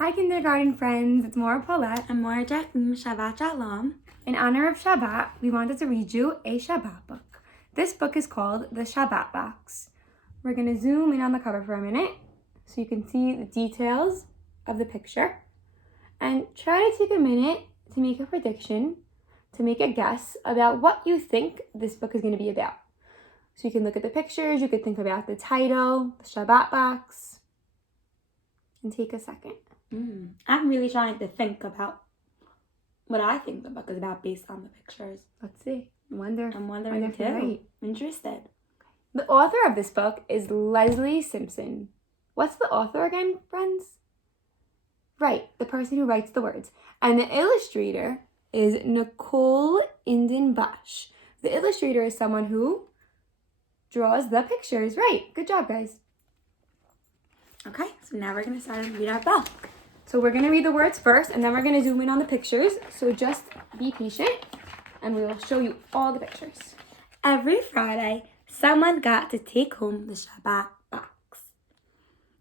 Hi kindergarten friends, it's Morah, Paulette. And Morah, Jacqueline. Shabbat Shalom. In honor of Shabbat, we wanted to read you a Shabbat book. This book is called The Shabbat Box. We're going to zoom in on the cover for a minute so you can see the details of the picture. And try to take a minute to make a prediction, to make a guess about what you think this book is going to be about. So you can look at the pictures, you could think about the title, the Shabbat Box, and take a second. I'm really trying to think about what I think the book is about based on the pictures. Let's see. I'm wondering too. Right. Interested. The author of this book is Leslie Simpson. What's the author again, friends? Right, the person who writes the words. And the illustrator is Nicole Indenbosch. The illustrator is someone who draws the pictures. Right, good job, guys. Okay, so now we're going to start to read our book. So we're going to read the words first, and then we're going to zoom in on the pictures. So just be patient, and we will show you all the pictures. Every Friday, someone got to take home the Shabbat box.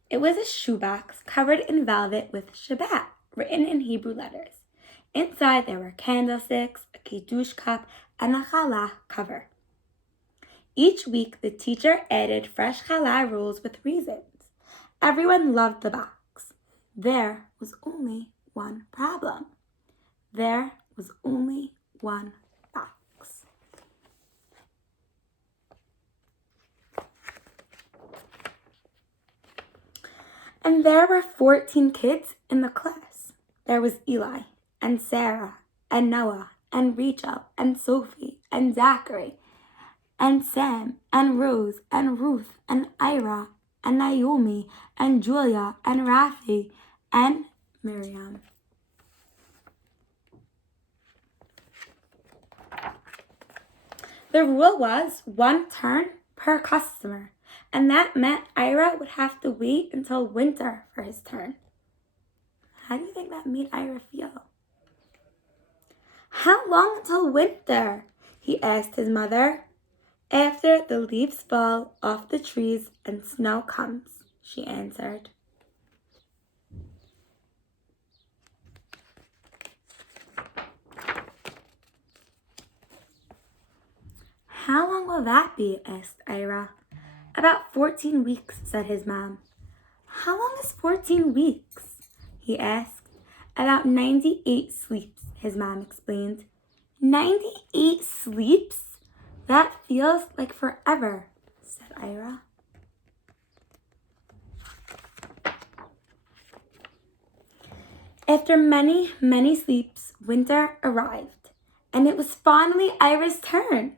It was a shoebox covered in velvet with Shabbat written in Hebrew letters. Inside there were candlesticks, a kiddush cup, and a challah cover. Each week, the teacher added fresh challah rules with reasons. Everyone loved the box. There was only one problem. There was only one box. And there were 14 kids in the class. There was Eli, and Sarah, and Noah, and Rachel, and Sophie, and Zachary, and Sam, and Rose, and Ruth, and Ira, and Naomi, and Julia, and Rafi, and Miriam. The rule was one turn per customer, and that meant Ira would have to wait until winter for his turn. How do you think that made Ira feel? How long until winter? He asked his mother. After the leaves fall off the trees and snow comes, she answered. How long will that be? Asked Ira. About 14 weeks, said his mom. How long is 14 weeks? He asked. About 98 sleeps, his mom explained. 98 sleeps? That feels like forever, said Ira. After many, many sleeps, winter arrived, and it was finally Ira's turn.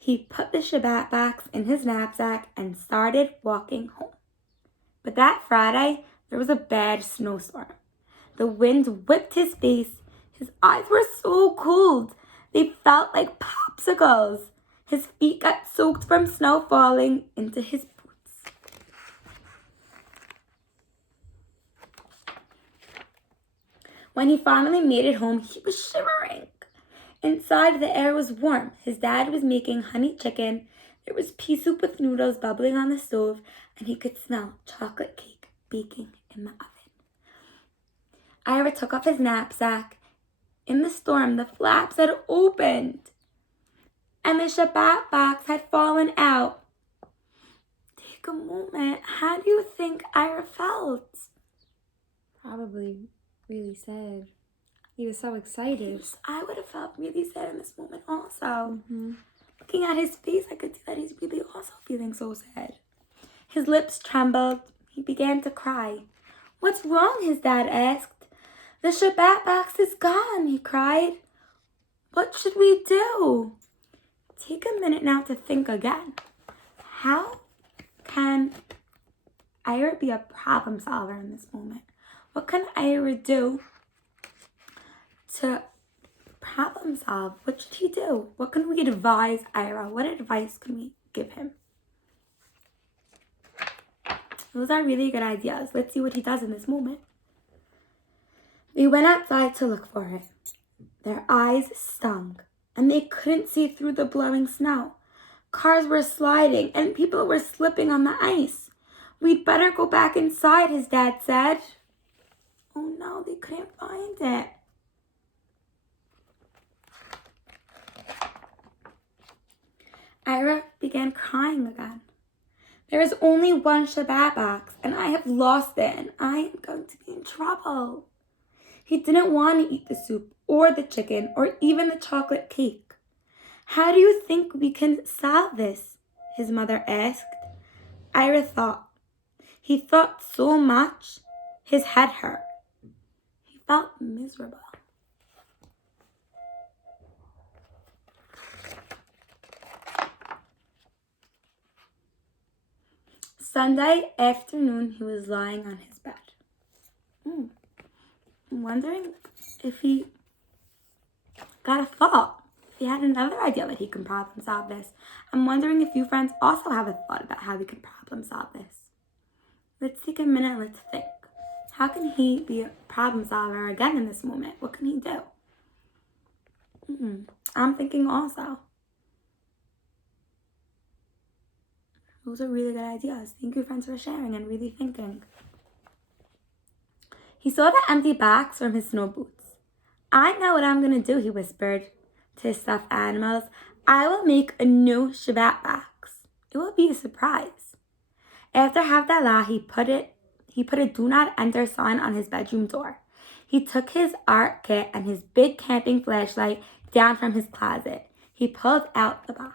He put the Shabbat box in his knapsack and started walking home. But that Friday, there was a bad snowstorm. The wind whipped his face. His eyes were so cold. They felt like popsicles. His feet got soaked from snow falling into his boots. When he finally made it home, he was shivering. Inside, the air was warm. His dad was making honey chicken. There was pea soup with noodles bubbling on the stove, and he could smell chocolate cake baking in the oven. Ira took off his knapsack. In the storm, the flaps had opened, and the Shabbat box had fallen out. Take a moment. How do you think Ira felt? Probably really sad. He was so excited. I would have felt really sad in this moment also. Looking at his face, I could see that he's really also feeling so sad. His lips trembled. He began to cry. What's wrong? His dad asked. The Shabbat box is gone, he cried. What should we do? Take a minute now to think again. How can Ira be a problem solver in this moment? What can Ira do to problem solve? What should he do? What can we advise Ira? What advice can we give him? Those are really good ideas. Let's see what he does in this moment. They went outside to look for it. Their eyes stung, and they couldn't see through the blowing snow. Cars were sliding, and people were slipping on the ice. We'd better go back inside, his dad said. Oh no, they couldn't find it. Ira began crying again. There is only one Shabbat box, and I have lost it, and I am going to be in trouble. He didn't want to eat the soup, or the chicken, or even the chocolate cake. How do you think we can solve this? His mother asked. Ira thought. He thought so much, his head hurt. He felt miserable. Sunday afternoon, he was lying on his bed. I'm wondering if he got a thought. If he had another idea that he can problem solve this. I'm wondering if you friends also have a thought about how we can problem solve this. Let's take a minute, let's think. How can he be a problem solver again in this moment? What can he do? I'm thinking also. Those are really good ideas. Thank you, friends, for sharing and really thinking. He saw the empty box from his snow boots. I know what I'm going to do, he whispered to his stuffed animals. I will make a new Shabbat box. It will be a surprise. After Havdalah, he put a do not enter sign on his bedroom door. He took his art kit and his big camping flashlight down from his closet. He pulled out the box.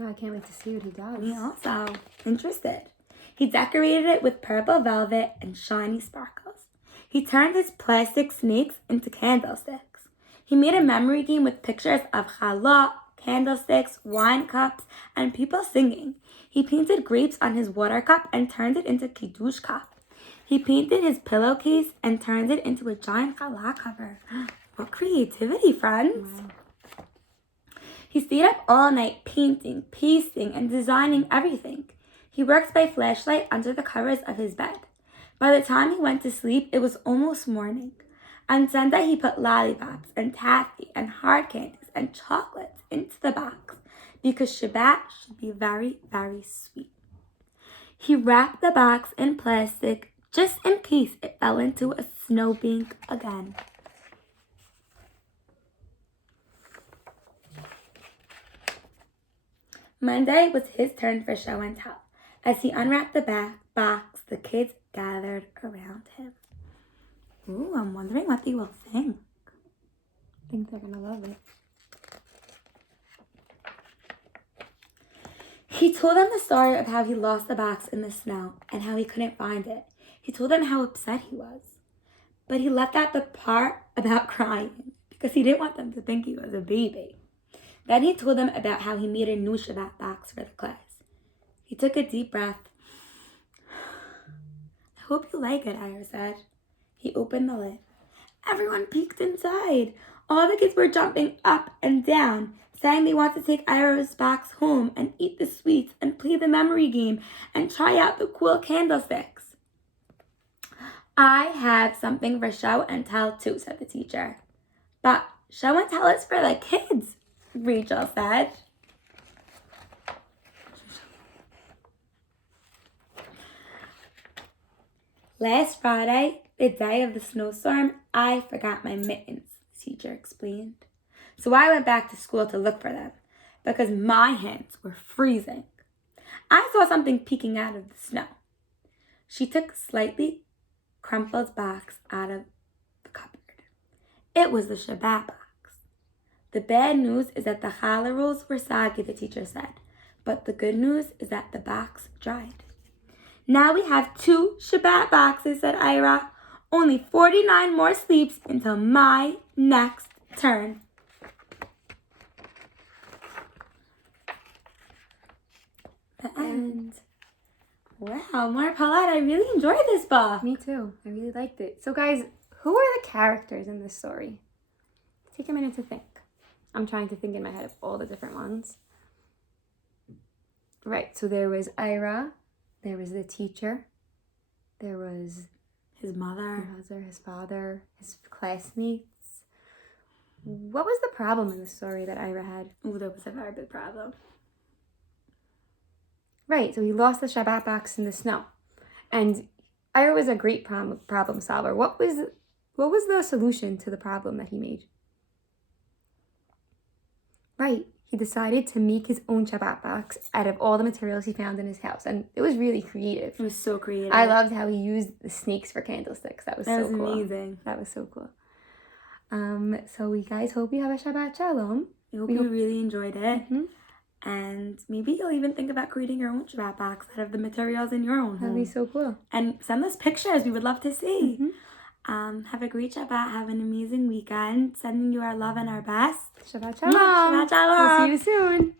Oh, I can't wait to see what he does. Me also. Interested. He decorated it with purple velvet and shiny sparkles. He turned his plastic snakes into candlesticks. He made a memory game with pictures of challah, candlesticks, wine cups, and people singing. He painted grapes on his water cup and turned it into kiddush cup. He painted his pillowcase and turned it into a giant challah cover. What creativity, friends! Wow. He stayed up all night painting, pasting, and designing everything. He worked by flashlight under the covers of his bed. By the time he went to sleep, it was almost morning. On Sunday, he put lollipops and taffy and hard candies and chocolates into the box because Shabbat should be very, very sweet. He wrapped the box in plastic just in case it fell into a snowbank again. Monday was his turn for show and tell. As he unwrapped the box, the kids gathered around him. Ooh, I'm wondering what they will think. I think they're gonna love it. He told them the story of how he lost the box in the snow and how he couldn't find it. He told them how upset he was. But he left out the part about crying because he didn't want them to think he was a baby. Then he told them about how he made a new Shabbat box for the class. He took a deep breath. I hope you like it, Ira said. He opened the lid. Everyone peeked inside. All the kids were jumping up and down, saying they want to take Ira's box home and eat the sweets and play the memory game and try out the cool candlesticks. I have something for show and tell too, said the teacher. But show and tell is for the kids, Rachel said. Last Friday, the day of the snowstorm, I forgot my mittens, the teacher explained. So I went back to school to look for them because my hands were freezing. I saw something peeking out of the snow. She took a slightly crumpled box out of the cupboard. It was the Shabbat box. The bad news is that the challah rolls were soggy, the teacher said. But the good news is that the box dried. Now we have 2 Shabbat boxes, said Ira. Only 49 more sleeps until my next turn. The end. Wow, Morah, Paulette, I really enjoyed this book. Me too. I really liked it. So guys, who are the characters in this story? Take a minute to think. I'm trying to think in my head of all the different ones. Right, so there was Ira, there was the teacher, there was his mother, his father, his classmates. What was the problem in the story that Ira had? Oh, there was a very big problem. Right, so he lost the Shabbat box in the snow. And Ira was a great problem solver. What was the solution to the problem that he made? Right. He decided to make his own Shabbat box out of all the materials he found in his house. And it was really creative. It was so creative. I loved how he used the snakes for candlesticks. That was so cool. Amazing. That was so cool. So we guys hope you have a Shabbat Shalom. We hope you really enjoyed it. Mm-hmm. And maybe you'll even think about creating your own Shabbat box out of the materials in your own home. That'd be so cool. And send us pictures. We would love to see. Mm-hmm. Have a great Shabbat. Have an amazing weekend. Sending you our love and our best. Shabbat Shalom. Shabbat Shalom. We'll see you soon.